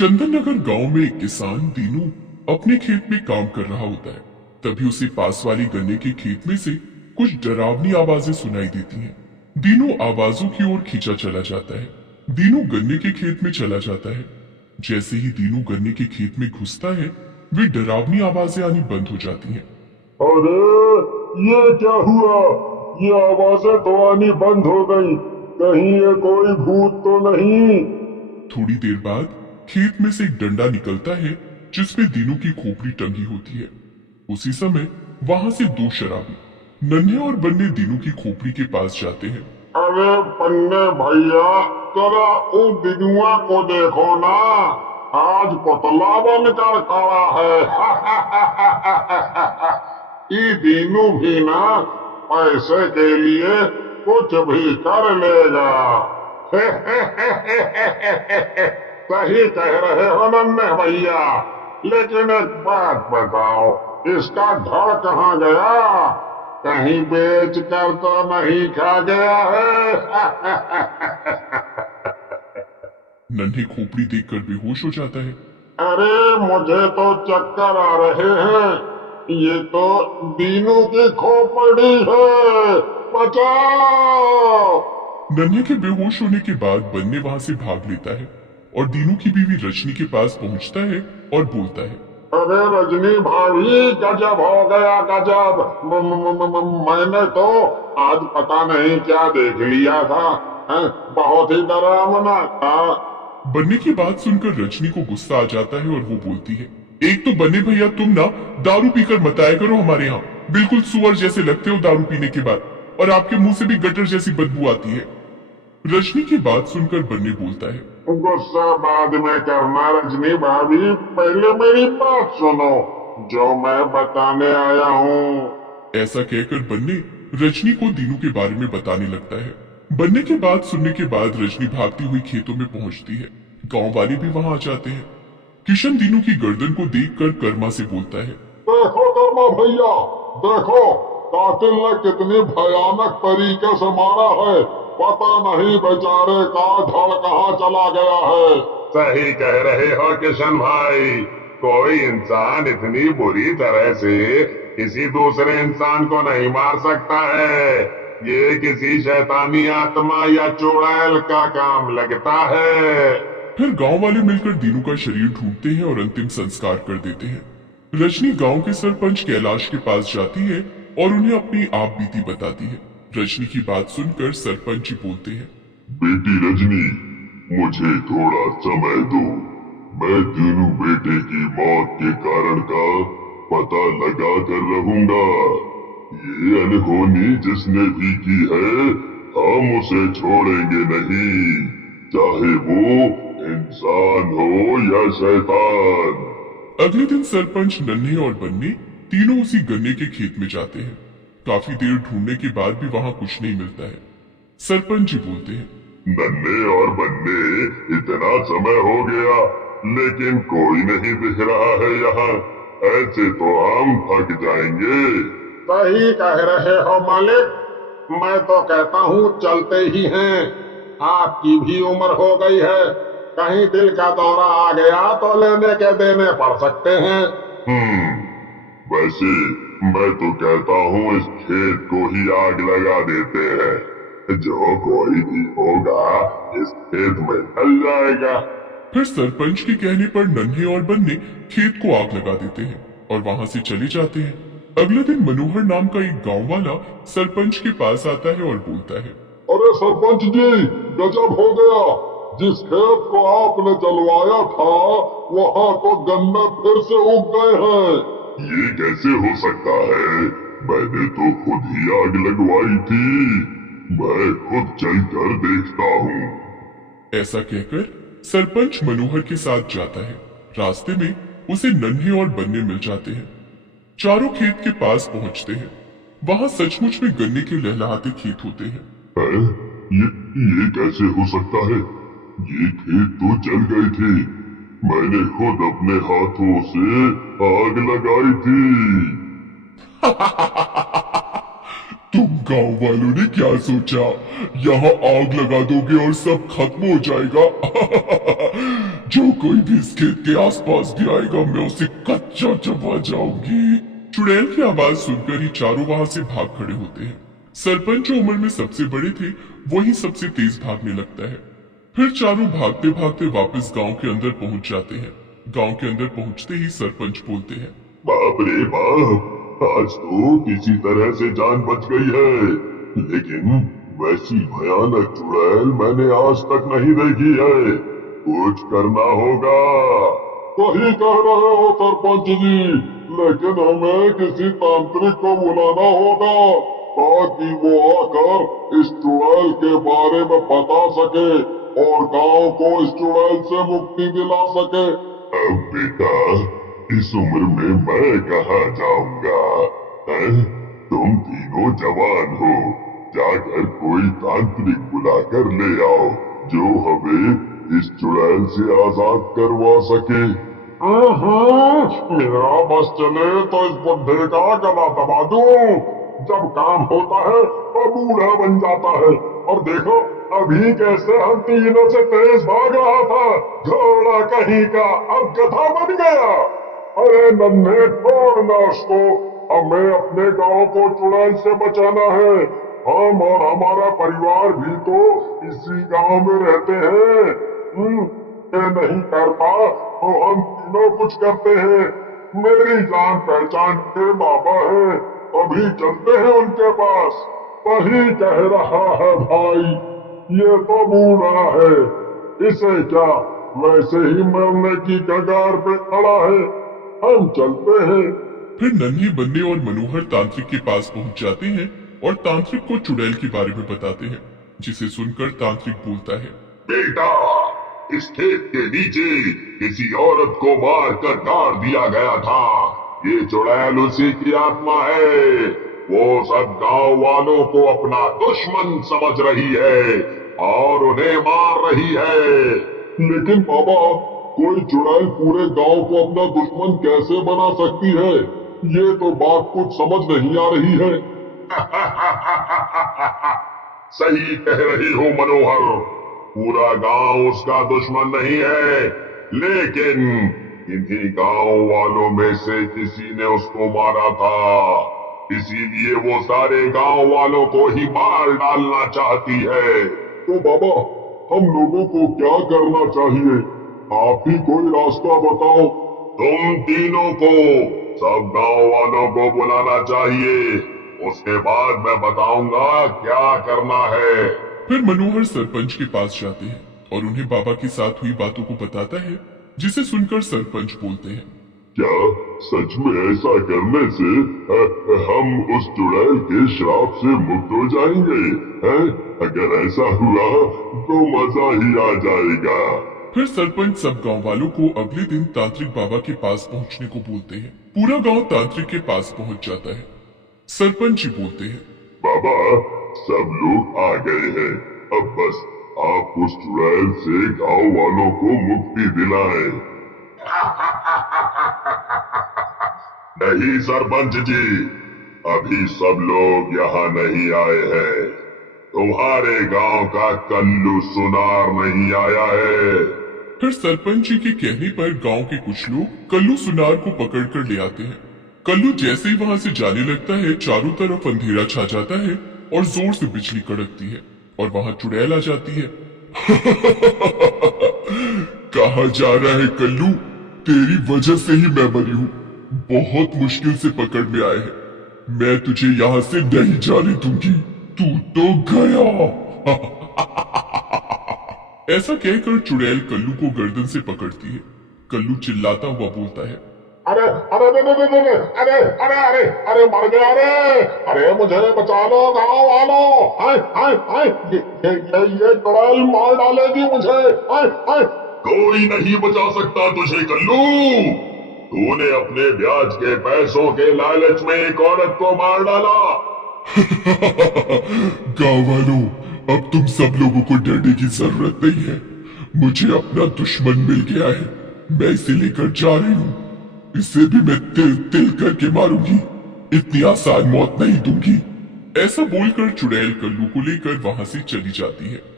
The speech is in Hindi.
चंदन नगर गांव में एक किसान दीनू अपने खेत में काम कर रहा होता है। तभी उसे पास वाली गन्ने के खेत में से कुछ डरावनी आवाजें सुनाई देती हैं। दीनू आवाजों की ओर खींचा चला जाता है। दीनू गन्ने के खेत में चला जाता है। जैसे ही दीनू गन्ने के खेत में घुसता है, वे डरावनी आवाजें आनी बंद हो जाती हैं। अरे ये क्या हुआ? ये आवाजें तो आनी बंद हो गई। कहीं ये कोई भूत तो नहीं? थोड़ी देर बाद खेत में से एक डंडा निकलता है जिसमें दीनू की खोपड़ी टंगी होती है। उसी समय वहां से दो शराबी नन्हे और बन्ने दीनू की खोपड़ी के पास जाते हैं। अरे बन्ने भैया, जरा उन दिनुआ को देखो ना, आज पुतला बनकर खड़ा है। ये दीनू भी ना पैसे के लिए कुछ भी कर लेगा। सही कह रहे हो नन्हे भैया, लेकिन एक बात बताओ, इसका धड़ कहाँ गया? कहीं बेच कर तो नहीं खा गया है? नन्हे खोपड़ी देखकर बेहोश हो जाता है। अरे मुझे तो चक्कर आ रहे हैं, ये तो दीनू की खोपड़ी है, बचाओ! नन्हे के बेहोश होने के बाद बन्ने वहां से भाग लेता है और दीनू की बीवी रजनी के पास पहुंचता है और बोलता है, अरे रजनी भाभी, गजब हो गया गजब। मैंने तो आज पता नहीं क्या देख लिया था, हैं? बहुत ही डरावना था। बन्ने की बात सुनकर रजनी को गुस्सा आ जाता है और वो बोलती है, एक तो बन्ने भैया तुम ना दारू पीकर मत आया करो हमारे यहाँ। बिल्कुल सुअर जैसे लगते हो दारू पीने के बाद, और आपके मुंह से भी गटर जैसी बदबू आती है। रजनी की बात सुनकर बन्ने बोलता है, गुस्सा बाद में करना रजनी भाभी, पहले मेरी बात सुनो जो मैं बताने आया हूँ। ऐसा कहकर बन्ने रजनी को दीनू के बारे में बताने लगता है। बन्ने की बात सुनने के बाद रजनी भागती हुई खेतों में पहुंचती है। गांव वाले भी वहां आ जाते हैं। किशन दीनू की गर्दन को देखकर कर्मा से बोलता है, देखो कर्मा भैया, देखो कातिल ने कितनी भयानक तरीके से मारा है। पता नहीं बेचारे का धड़ कहाँ चला गया है। सही कह रहे हो किशन भाई, कोई इंसान इतनी बुरी तरह से किसी दूसरे इंसान को नहीं मार सकता है। ये किसी शैतानी आत्मा या चुड़ैल का काम लगता है। फिर गांव वाले मिलकर दीनू का शरीर ढूंढते हैं और अंतिम संस्कार कर देते हैं। रजनी गांव के सरपंच कैलाश के पास जाती है और उन्हें अपनी आप बीती बताती है। रजनी की बात सुनकर सरपंच जी बोलते हैं, बेटी रजनी, मुझे थोड़ा समय दो। मैं दीनू बेटे की मौत के कारण का पता लगा कर रहूंगा। ये अनहोनी जिसने भी की है, हम उसे छोड़ेंगे नहीं, चाहे वो इंसान हो या शैतान। अगले दिन सरपंच नन्हे और बन्ने तीनों उसी गन्ने के खेत में जाते हैं। काफी देर ढूंढने के बाद भी वहां कुछ नहीं मिलता है। सरपंच जी बोलते हैं, नन्हे और बन्ने, इतना समय हो गया लेकिन कोई नहीं दिख रहा है यहाँ। ऐसे तो हम थक जाएंगे। सही कह रहे हो मालिक, मैं तो कहता हूँ चलते ही हैं। आपकी भी उम्र हो गई है, कहीं दिल का दौरा आ गया तो लेने के देने पड़ सकते हैं। वैसे मैं तो कहता हूँ इस खेत को ही आग लगा देते हैं। जो कोई भी होगा इस खेत में ढल जाएगा। फिर सरपंच के कहने पर नन्हे और बन्ने खेत को आग लगा देते हैं और वहां से चले जाते हैं। अगले दिन मनोहर नाम का एक गांव वाला सरपंच के पास आता है और बोलता है, अरे सरपंच जी, गजब हो गया। जिस खेत को आपने जलवाया था वहाँ तो गन्ने फिर से उग गए हैं। ये कैसे हो सकता है? मैंने तो खुद ही आग लगवाई थी। मैं खुद चल कर देखता हूँ। ऐसा कहकर सरपंच मनोहर के साथ जाता है। रास्ते में उसे नन्हे और बन्ने मिल जाते हैं। चारों खेत के पास पहुंचते हैं। वहां सचमुच में गन्ने के लहलहाते खेत होते हैं। है? ये कैसे हो सकता है? ये खेत तो जल गए थे। मैंने खुद अपने हाथों से आग लगाई थी। तुम गांव वालों ने क्या सोचा, यहाँ आग लगा दोगे और सब खत्म हो जाएगा? जो कोई भी इस खेत के आसपास भी आएगा मैं उसे कच्चा चबा जाऊंगी। चुड़ैल की आवाज सुनकर ही चारों वहां से भाग खड़े होते हैं। सरपंच जो उम्र में सबसे बड़े थे वही सबसे तेज भागने लगता है। फिर चारों भागते भागते वापस गांव के अंदर पहुंच जाते हैं। गांव के अंदर पहुंचते ही सरपंच बोलते हैं, बाप रे बाप, आज तो किसी तरह से जान बच गई है, लेकिन वैसी भयानक चुड़ैल मैंने आज तक नहीं देखी है। कुछ करना होगा। सही कह रहे हो सरपंच जी, लेकिन हमें किसी तांत्रिक को बुलाना होगा ताकि वो आकर इस चुड़ैल के बारे में बता सके और गांव को इस चुड़ैल से मुक्ति दिला सके। अब बेटा, इस उम्र में मैं कहाँ जाऊंगा? तुम तीनों जवान हो, जाकर कोई तांत्रिक बुलाकर ले आओ जो हमें इस चुड़ैल से आजाद करवा सके। मेरा बस चले तो इस बुढ़े का गला दबा दूं। जब काम होता है तो बूढ़ा बन जाता है। और देखो अभी कैसे हम तीनों से तेज भाग रहा था, घोड़ा कहीं का अब गधा बन गया। अरे नन्हे, छोड़ना उसको, हमें अपने गांव को चुड़ैल से बचाना है। हम और हमारा परिवार भी तो इसी गांव में रहते हैं। ये नहीं करता तो हम तीनों कुछ करते हैं। मेरी जान पहचान के बाबा है, अभी चलते हैं उनके पास। वही कह रहा है भाई, ये तो बूढ़ा है, इसे क्या वैसे ही मरने की कगार पे खड़ा है। हम चलते हैं। फिर नन्ही, बन्ने और मनोहर तांत्रिक के पास पहुंच जाते हैं और तांत्रिक को चुड़ैल के बारे में बताते हैं, जिसे सुनकर तांत्रिक बोलता है, बेटा, इस खेत के नीचे किसी औरत को मार कर गाड़ दिया गया था। ये चुड़ैल उसी की आत्मा है। वो सब गांव वालों को अपना दुश्मन समझ रही है और उन्हें मार रही है। लेकिन बाबा, कोई चुड़ैल पूरे गांव को अपना दुश्मन कैसे बना सकती है? ये तो बात कुछ समझ नहीं आ रही है। सही कह रही हो मनोहर, पूरा गांव उसका दुश्मन नहीं है, लेकिन इन्हीं गांव वालों में से किसी ने उसको मारा था। इसीलिए वो सारे गांव वालों को ही मार डालना चाहती है। तो बाबा, हम लोगों को क्या करना चाहिए? आप ही कोई रास्ता बताओ। तुम तीनों को सब गांव वालों को बुलाना चाहिए, उसके बाद मैं बताऊंगा क्या करना है। फिर मनोहर सरपंच के पास जाते हैं और उन्हें बाबा के साथ हुई बातों को बताता है, जिसे सुनकर सरपंच बोलते हैं, क्या सच में ऐसा करने से हम उस चुड़ैल के श्राप से मुक्त हो जाएंगे? अगर ऐसा हुआ तो मजा ही आ जाएगा। फिर सरपंच सब गांव वालों को अगले दिन तांत्रिक बाबा के पास पहुंचने को बोलते हैं। पूरा गांव तांत्रिक के पास पहुंच जाता है। सरपंच जी बोलते हैं, बाबा, सब लोग आ गए हैं, अब बस आप उस चुड़ैल से गांव वालों को मुक्ति दिलाएं। नहीं सरपंच जी, अभी सब लोग यहाँ नहीं आए हैं। तुम्हारे गांव का कल्लू सुनार नहीं आया है। फिर सरपंच जी के कहने पर गांव के कुछ लोग कल्लू सुनार को पकड़कर ले आते हैं। कल्लू जैसे ही वहां से जाने लगता है, चारों तरफ अंधेरा छा जाता है और जोर से बिजली कड़कती है और वहां चुड़ैल आ जाती है। कहाँ जा रहा है कल्लू? तेरी वजह से ही मैं मरी हूँ। बहुत मुश्किल से पकड़ में आए हैं। मैं तुझे यहाँ से नहीं जाने दूंगी। तू तो गया। ऐसा कहकर चुड़ैल कल्लू को गर्दन से पकड़ती है। कल्लू चिल्लाता हुआ बोलता है, अरे अरे अरे अरे अरे अरे अरे अरे अरे मर गया रे! अरे मुझे बचा लो गाँव वालों! हाय हाय हाय, ये चुड़ैल मार डालेगी मुझे! हाय हाय! कोई नहीं बचा सकता तुझे कल्लू। तूने अपने ब्याज के पैसों के लालच में एक औरत को मार डाला। गाँव वालों, अब तुम सब लोगों को डरने की जरूरत नहीं है। मुझे अपना दुश्मन मिल गया है। मैं इसे लेकर जा रही हूँ। इसे भी मैं तिल तिल करके मारूंगी। इतनी आसान मौत नहीं दूंगी। ऐसा बोलकर चुड़ैल कल्लू को लेकर वहां से चली जाती है।